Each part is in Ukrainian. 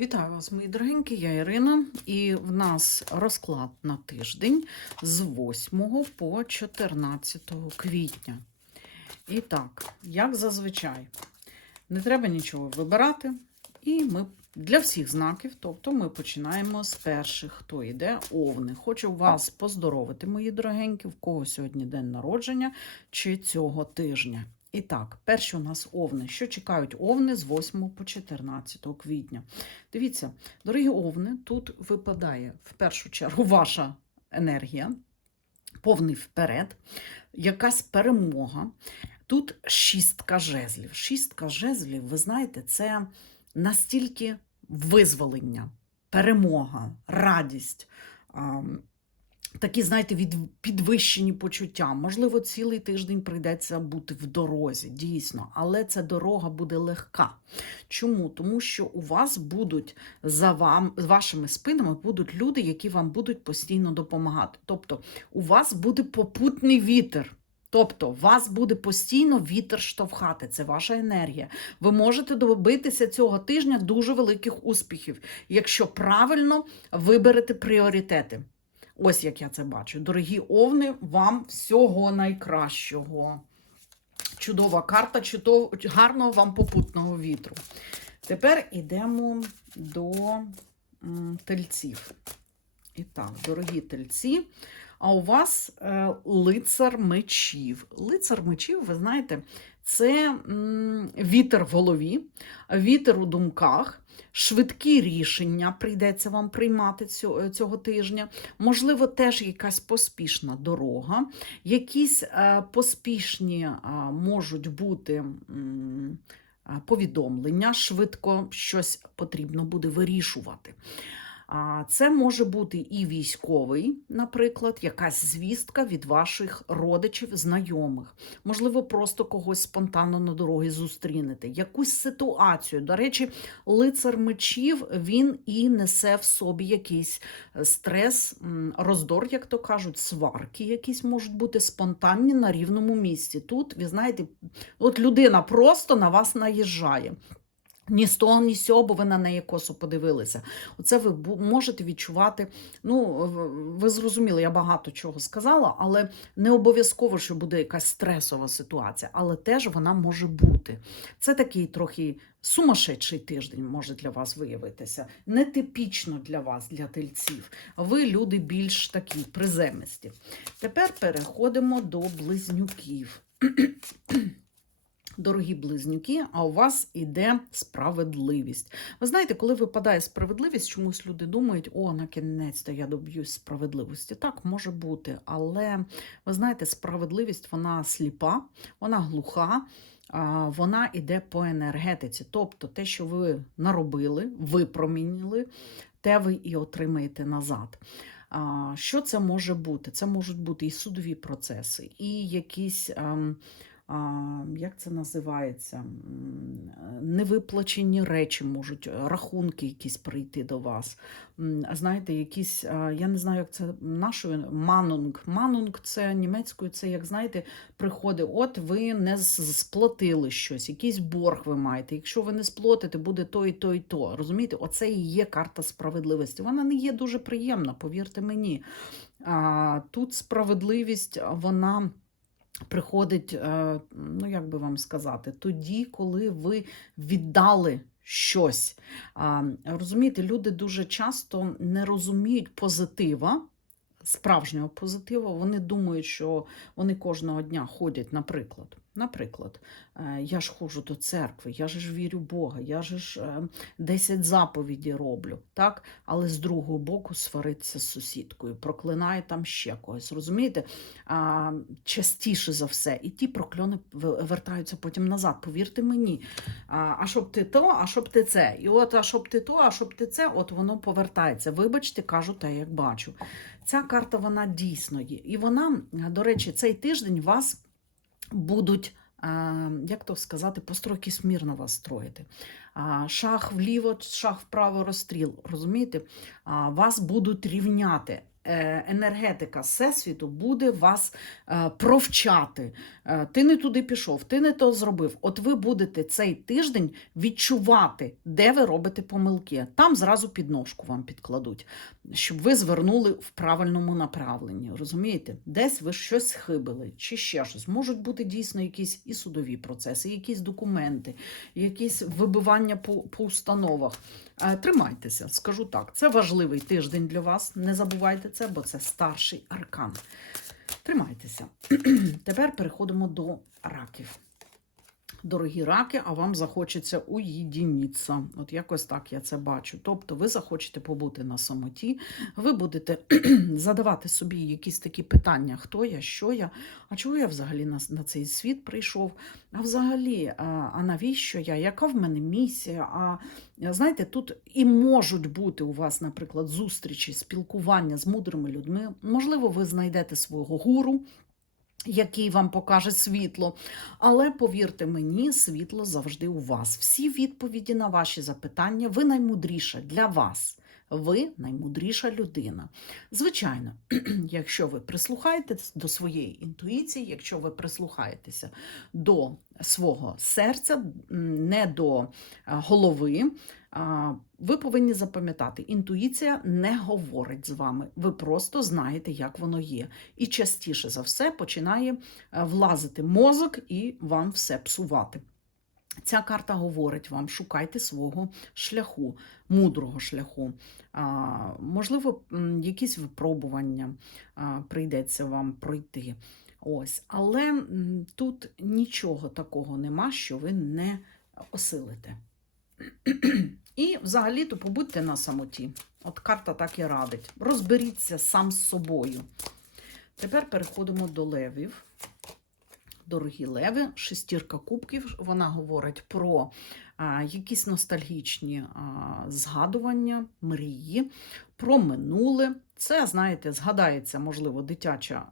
Вітаю вас, мої дорогенькі, я Ірина, і в нас розклад на тиждень з 8 по 14 квітня. І так, як зазвичай, не треба нічого вибирати, і ми для всіх знаків, тобто ми починаємо з перших, хто йде, овни. Хочу вас поздоровити, мої дорогенькі, в кого сьогодні день народження чи цього тижня. І так, перші у нас овни. Що чекають овни з 8 по 14 квітня? Дивіться, дорогі овни, тут випадає в першу чергу ваша енергія, повний вперед, якась перемога. Тут шістка жезлів. Шістка жезлів, ви знаєте, це настільки визволення, перемога, радість. Такі, знаєте, від підвищені почуття. Можливо, цілий тиждень прийдеться бути в дорозі, дійсно, але ця дорога буде легка. Чому? Тому що у вас будуть за вам, вашими спинами будуть люди, які вам будуть постійно допомагати. Тобто, у вас буде попутний вітер. Тобто, вас буде постійно вітер штовхати, це ваша енергія. Ви можете добитися цього тижня дуже великих успіхів, якщо правильно виберете пріоритети. Ось як я це бачу. Дорогі овни, вам всього найкращого. Чудова карта, чудов... гарного вам попутного вітру. Тепер йдемо до тельців. І так, дорогі тельці, а у вас е, лицар мечів. Лицар мечів, ви знаєте, це вітер в голові, вітер у думках, швидкі рішення прийдеться вам приймати цього, цього тижня. Можливо, теж якась поспішна дорога, якісь е, поспішні е, можуть бути. е, Повідомлення, швидко щось потрібно буде вирішувати. Це може бути і військовий, наприклад, якась звістка від ваших родичів, знайомих. Можливо, просто когось спонтанно на дорогі зустрінете. Якусь ситуацію. До речі, лицар мечів він і несе в собі якийсь е, стрес, роздор, як то кажуть, сварки, якісь можуть бути спонтанні на рівному місці. Тут, ви знаєте, от людина просто на вас наїжджає. Ні з ні з бо ви на неї косо подивилися. Оце ви можете відчувати. Ну, ви зрозуміли, я багато чого сказала, але не обов'язково, що буде якась стресова ситуація, але теж вона може бути. Це такий трохи сумасшедший тиждень може для вас виявитися. Нетипічно для вас, для тельців. Ви люди більш такі приземисті. Тепер переходимо до близнюків. Дорогі близнюки, а у вас іде справедливість. Ви знаєте, коли випадає справедливість, чомусь люди думають, о, на кінець-то я доб'юсь справедливості. Так, може бути, але ви знаєте, справедливість вона сліпа, вона глуха, вона йде по енергетиці. Тобто те, що ви наробили, випромінили, те ви і отримаєте назад. Що це може бути? Це можуть бути і судові процеси, і якісь. Як це називається? Невиплачені речі можуть, е, рахунки якісь прийти до вас. Знаєте, якісь, я не знаю, як це нашою манунг. Манунг це німецькою, це як знаєте, приходить, от ви не сплатили щось, якийсь борг ви маєте. Якщо ви не сплатите, буде то і то, і то. Розумієте, оце і є карта справедливості. Вона не є дуже приємна, повірте мені. Тут справедливість, вона приходить, е, ну як би вам сказати, тоді, коли ви віддали щось. А, Розумієте, люди дуже часто не розуміють позитива. Справжнього позитива. вони думають, що вони кожного дня ходять, наприклад. Наприклад, е, я ж ходжу до церкви, я ж вірю в Бога, я ж е, 10 заповіді роблю, так? але з другого боку свариться з сусідкою, проклинає там ще когось. Розумієте? А, частіше за все. І ті прокльони вертаються потім назад. Повірте мені. А, а щоб ти то, а щоб ти це. І от, а щоб ти то, а щоб ти це, от воно повертається. Вибачте, кажу те, як бачу. Ця карта вона дійсно є. І вона, до речі, цей тиждень вас будуть. Як то сказати, постройки смірно вас строїти. Шах вліво, шах вправо розстріл. Розумієте? Вас будуть рівняти. Е, енергетика Всесвіту буде вас е, провчати. Е, Ти не туди пішов, ти не то зробив. От ви будете цей тиждень відчувати, де ви робите помилки. Там зразу підножку вам підкладуть, щоб ви звернули в правильному направленні. Розумієте? Десь ви щось схибили, чи ще щось. Можуть бути дійсно якісь і судові процеси, якісь документи, якісь вибивання по, по установах. Е, Тримайтеся, скажу так. Це важливий тиждень для вас. Не забувайте це, бо це старший аркан. Тримайтеся. Тепер переходимо до раків. Дорогі раки, а вам захочеться уєдиніться. От якось так я це бачу. Тобто ви захочете побути на самоті, ви будете задавати собі якісь такі питання: хто я, що я, а чого я взагалі на, на цей світ прийшов? А взагалі, а, а навіщо я? Яка в мене місія? А знаєте, тут і можуть бути у вас, наприклад, зустрічі, спілкування з мудрими людьми. Можливо, ви знайдете свого гуру який вам покаже світло. Але повірте мені, світло завжди у вас. Всі відповіді на ваші запитання, ви наймудріше для вас. Ви наймудріша людина. Звичайно, якщо ви прислухаєтесь до своєї інтуїції, якщо ви прислухаєтеся до свого серця, не до е, голови, ви повинні запам'ятати, інтуїція не говорить з вами. Ви просто знаєте, як воно є. І частіше за все починає е, влазити мозок і вам все псувати. Ця карта говорить вам: шукайте свого шляху, мудрого шляху. А, можливо, якісь випробування а, прийдеться вам пройти. Ось. Але тут нічого такого нема, що ви не осилите. І взагалі-то побудьте на самоті. От карта так і радить. Розберіться сам з собою. Тепер переходимо до левів. Дорогі леви, шестірка кубків. Вона говорить про якісь ностальгічні згадування, мрії, про минуле. Це, знаєте, згадається, можливо, дитяча,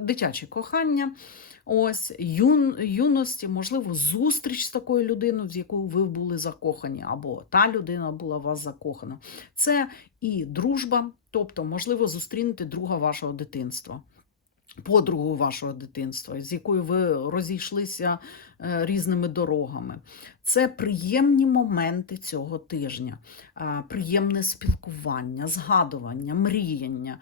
дитяче кохання. Ось юн, юності, можливо, зустріч з такою людиною, з якою ви були закохані, або та людина була вас закохана. Це і дружба, тобто, можливо, зустрінути друга вашого дитинства, подругу вашого дитинства, з якою ви розійшлися е, різними дорогами. Це приємні моменти цього тижня, приємне спілкування, згадування, мріяння,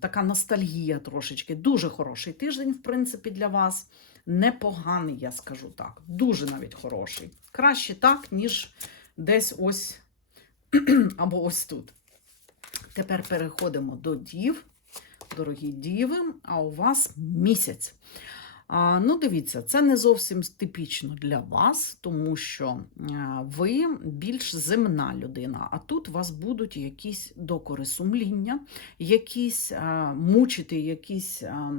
така ностальгія трошечки. Дуже хороший тиждень, в принципі, для вас. Непоганий, я скажу так. Дуже навіть хороший. Краще так, ніж десь ось або ось тут. Тепер переходимо до дів. Дорогі діви, а у вас місяць. А, ну, дивіться, це не зовсім типічно для вас, тому що е, ви більш земна людина, а тут у вас будуть якісь докори сумління, якісь а, мучити, якісь, а,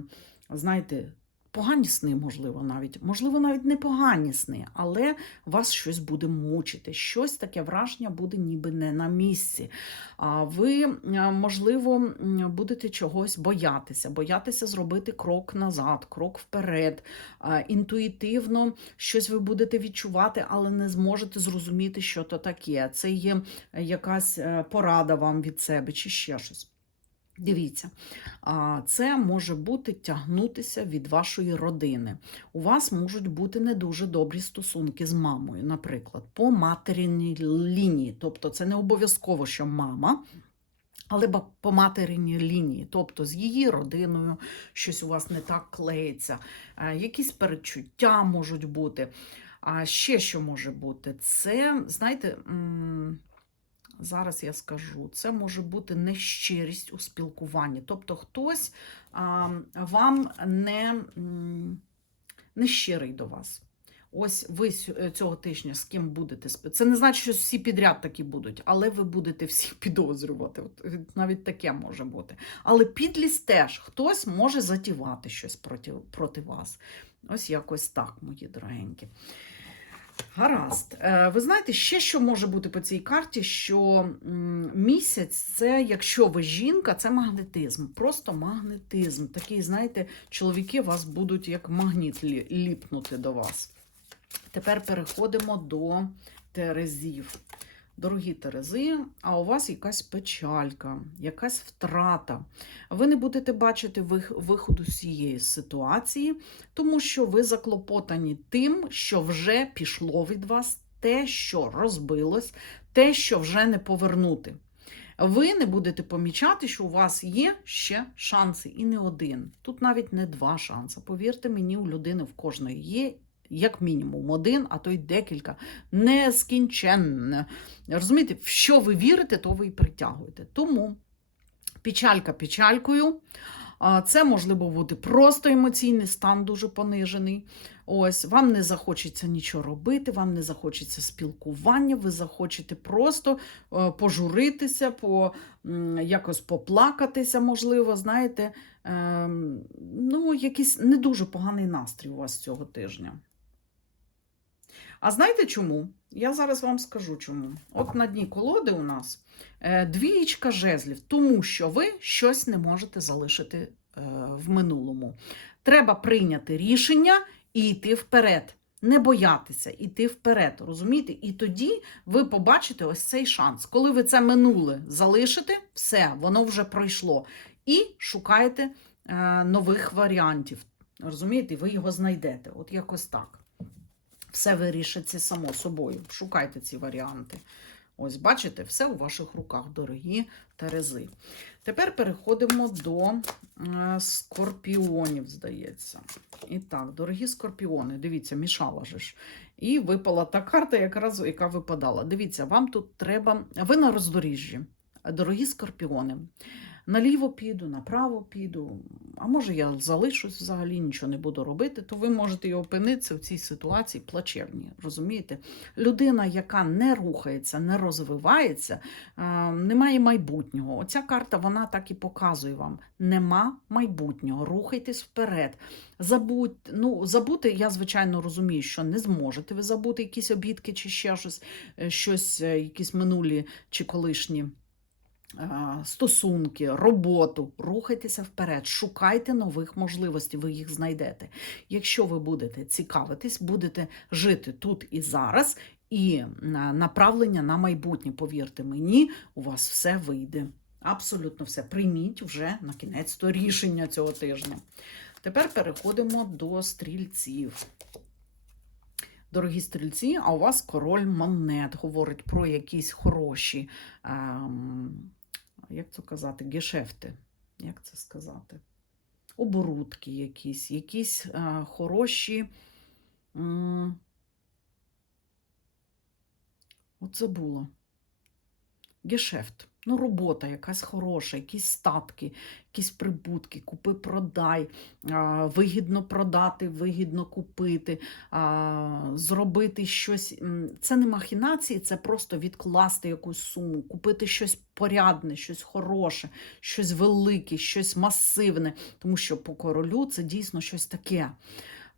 знаєте, погані сни, можливо, навіть. Можливо, навіть не погані сни, але вас щось буде мучити. Щось таке враження буде ніби не на місці. А ви, е, можливо, будете чогось боятися, боятися зробити крок назад, крок вперед. Інтуїтивно щось ви будете відчувати, але не зможете зрозуміти, що то таке. Це є якась е, порада вам від себе чи ще щось. Дивіться, це може бути тягнутися від вашої родини. У вас можуть бути не дуже добрі стосунки з мамою, наприклад, по материнній лінії. Тобто, це не обов'язково, що мама. Але по материнній лінії, тобто з її родиною щось у вас не так клеїться, якісь перечуття можуть бути. А ще що може бути? Це, знаєте, зараз я скажу, це може бути нещирість у спілкуванні. Тобто хтось а, вам не, не щирий до вас. Ось ви е, цього тижня з ким будете Це не значить, що всі підряд такі будуть, але ви будете всіх підозрювати. От е, навіть таке може бути. Але підлість теж хтось може затівати щось проти, проти вас. Ось якось так, мої дорогенькі. Гаразд. Е, Ви знаєте, ще що може бути по цій карті, що місяць це, якщо ви жінка, це магнетизм. Просто магнетизм. Такий, знаєте, чоловіки вас будуть як магніт ліпнути до вас. Тепер переходимо до Терезів. Дорогі Терези, а у вас якась печалька, якась втрата. Ви не будете бачити виходу з цієї ситуації, тому що ви заклопотані тим, що вже пішло від вас, те, що розбилось, те, що вже не повернути. Ви не будете помічати, що у вас є ще шанси, і не один. Тут навіть не два шанси. Повірте мені, у людини в кожної є як мінімум один, а то й декілька. Нескінченне. Розумієте, в що ви вірите, то ви і притягуєте. Тому печалька печалькою. Це можливо бути просто емоційний стан дуже понижений. Ось вам не захочеться нічого робити, вам не захочеться спілкування, ви захочете просто е, пожуритися, по, якось поплакатися, можливо, знаєте, ем, ну, якийсь не дуже поганий настрій у вас цього тижня. А знаєте чому? Я зараз вам скажу чому. От на дні колоди у нас е, двієчка жезлів, тому що ви щось не можете залишити е, в минулому. Треба прийняти рішення і йти вперед. Не боятися, йти вперед, розумієте? І тоді ви побачите ось цей шанс. Коли ви це минуле залишите, все, воно вже пройшло. І шукаєте е, нових варіантів. Розумієте, ви його знайдете. От якось так. Все вирішиться само собою. Шукайте ці варіанти. Ось, бачите, все у ваших руках, дорогі Терези. Тепер переходимо до е, скорпіонів, здається. І так, дорогі скорпіони, дивіться, мішала же ж. І випала та карта, якраз, яка випадала. Дивіться, вам тут треба. Ви на роздоріжжі, дорогі скорпіони. Наліво піду, направо піду, а може я залишусь взагалі, нічого не буду робити, то ви можете і опинитися в цій ситуації плачевній. Розумієте? Людина, яка не рухається, не розвивається, не має майбутнього. Оця карта вона так і показує вам: нема майбутнього, рухайтесь вперед. Забудь, ну, забути, я звичайно розумію, що не зможете ви забути якісь обідки чи ще щось, е, щось, е, якісь минулі чи колишні стосунки, роботу. Рухайтеся вперед, шукайте нових можливостей, ви їх знайдете. Якщо ви будете цікавитись, будете жити тут і зараз, і направлення на майбутнє, повірте мені, у вас все вийде. Абсолютно все. Прийміть вже на кінець то рішення цього тижня. Тепер переходимо до стрільців. Дорогі стрільці, а у вас король монет говорить про якісь хороші, ем, як це казати, гешефти. Як це сказати? Оборудки якісь, якісь а, хороші. М, Оце забула. Гешефт. Ну, робота якась хороша, якісь статки, якісь прибутки, купи-продай, вигідно продати, вигідно купити, зробити щось. Це не махінації, це просто відкласти якусь суму, купити щось порядне, щось хороше, щось велике, щось масивне, тому що по королю це дійсно щось таке.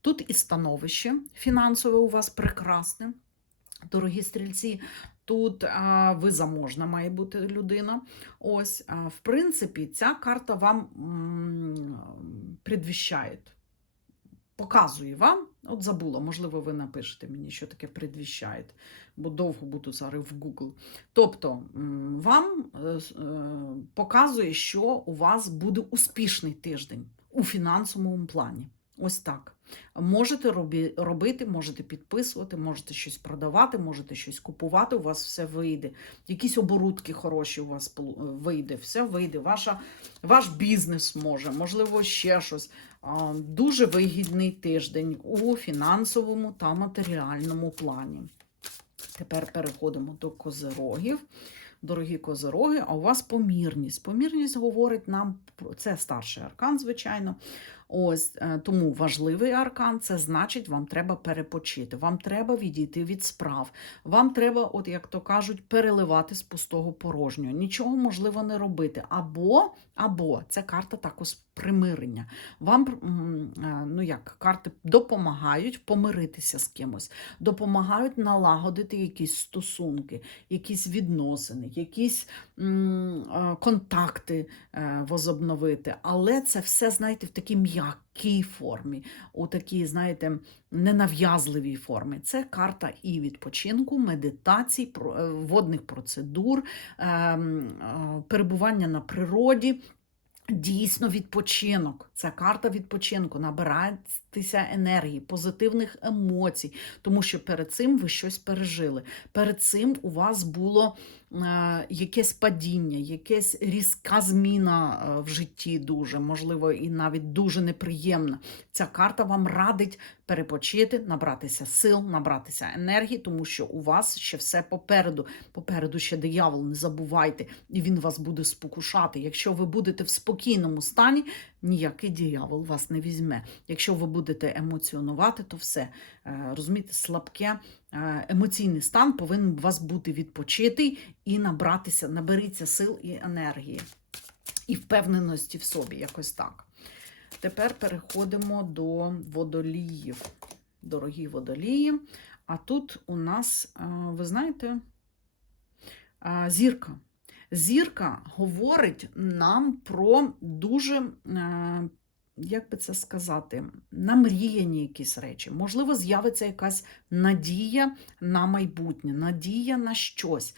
Тут і становище фінансове у вас прекрасне. Дорогі стрільці, тут а, ви заможна має бути людина. Ось, а, в принципі, ця карта вам предвіщає, показує вам. От забула, можливо, ви напишете мені, що таке предвіщає, бо довго буду зараз в Google. Тобто, вам е, е, показує, що у вас буде успішний тиждень у фінансовому плані. Ось так. Можете робити, можете підписувати, можете щось продавати, можете щось купувати, у вас все вийде. Якісь оборудки хороші у вас вийде, все вийде. Ваша, ваш бізнес може, можливо, ще щось. Дуже вигідний тиждень у фінансовому та матеріальному плані. Тепер переходимо до козирогів. Дорогі козироги, а у вас помірність. Помірність говорить нам це старший аркан, звичайно. Ось е, тому важливий аркан це значить, вам треба перепочити, вам треба відійти від справ. Вам треба, от як то кажуть, переливати з пустого порожнього. Нічого можливо не робити. Або, або це карта також примирення. Вам е, ну як карти допомагають помиритися з кимось, допомагають налагодити якісь стосунки, якісь відносини, якісь м, е, контакти возобновити. Але це все, знаєте, в такій м'якій формі, у такій, знаєте, ненав'язливій формі. Це карта і відпочинку, медитацій, е, водних процедур, ем, е, перебування на природі. Дійсно, відпочинок. Це карта відпочинку. Набиратися енергії, позитивних емоцій, тому що перед цим ви щось пережили. Перед цим у вас було якесь падіння, якась різка зміна е, в житті, дуже, можливо, і навіть дуже неприємна. Ця карта вам радить перепочити, набратися сил, набратися енергії, тому що у вас ще все попереду. Попереду ще диявол, не забувайте, і він вас буде спокушати. Якщо ви будете в спокійному стані, ніякий диявол вас не візьме. Якщо ви будете емоціонувати, то все. Е, Розумієте, слабке е, емоційний стан повинен у вас бути відпочитий і набратися, наберіться сил і енергії, і впевненості в собі, якось так. Тепер переходимо до водоліїв. Дорогі водолії. А тут у нас, е, ви знаєте, е, зірка. Зірка говорить нам про дуже, е, як би це сказати, намріяні якісь речі. Можливо, з'явиться якась надія на майбутнє, надія на щось.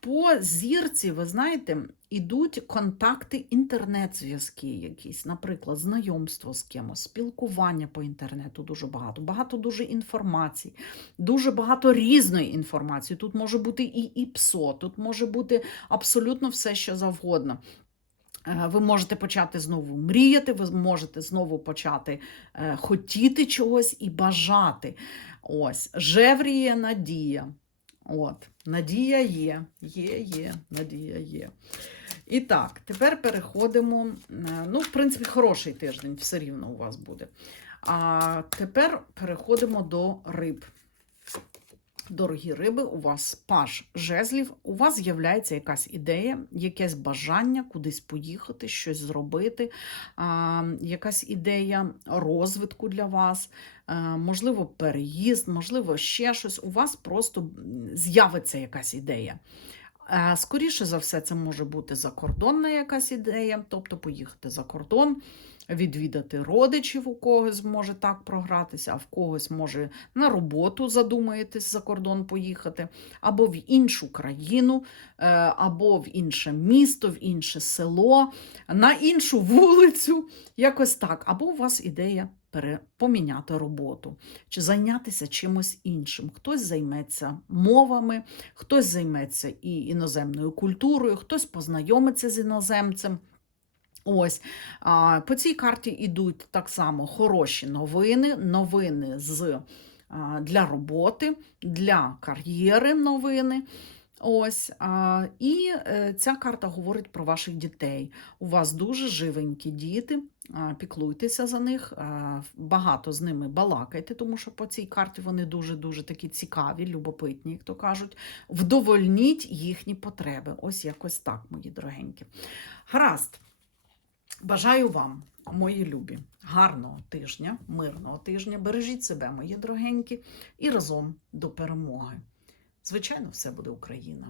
По зірці, ви знаєте, ідуть контакти, інтернет-зв'язки якісь, наприклад, знайомство з кимось, спілкування по інтернету дуже багато, багато дуже інформації, дуже багато різної інформації. Тут може бути і ІПСО, тут може бути абсолютно все, що завгодно. Е, Ви можете почати знову мріяти, ви можете знову почати е, хотіти чогось і бажати. Ось, жевріє надія. От, надія є, є, є, надія є. І так, тепер переходимо. е, Ну, в принципі, хороший тиждень все рівно у вас буде. А тепер переходимо до риб. Дорогі риби, у вас паш жезлів, у вас з'являється якась ідея, якесь бажання кудись поїхати, щось зробити, якась ідея розвитку для вас, можливо, переїзд, можливо, ще щось. У вас просто з'явиться якась ідея. Скоріше за все, це може бути закордонна якась ідея, тобто поїхати за кордон, відвідати родичів, у когось може так програтися, а в когось може на роботу задумаєтесь за кордон поїхати, або в іншу країну, е, або в інше місто, в інше село, на іншу вулицю, якось так. Або у вас ідея поміняти роботу чи зайнятися чимось іншим. Хтось займеться мовами, хтось займеться і іноземною культурою, хтось познайомиться з іноземцем. Ось по цій карті йдуть так само хороші новини, новини з, для роботи, для кар'єри новини. Ось, і е, ця карта говорить про ваших дітей. У вас дуже живенькі діти, піклуйтеся за них, багато з ними балакайте, тому що по цій карті вони дуже-дуже такі цікаві, любопитні, як то кажуть. Вдовольніть їхні потреби. Ось якось так, мої дорогенькі. Гаразд. Бажаю вам, мої любі, гарного тижня, мирного тижня. Бережіть себе, мої дорогенькі, і разом до перемоги. Звичайно, все буде Україна.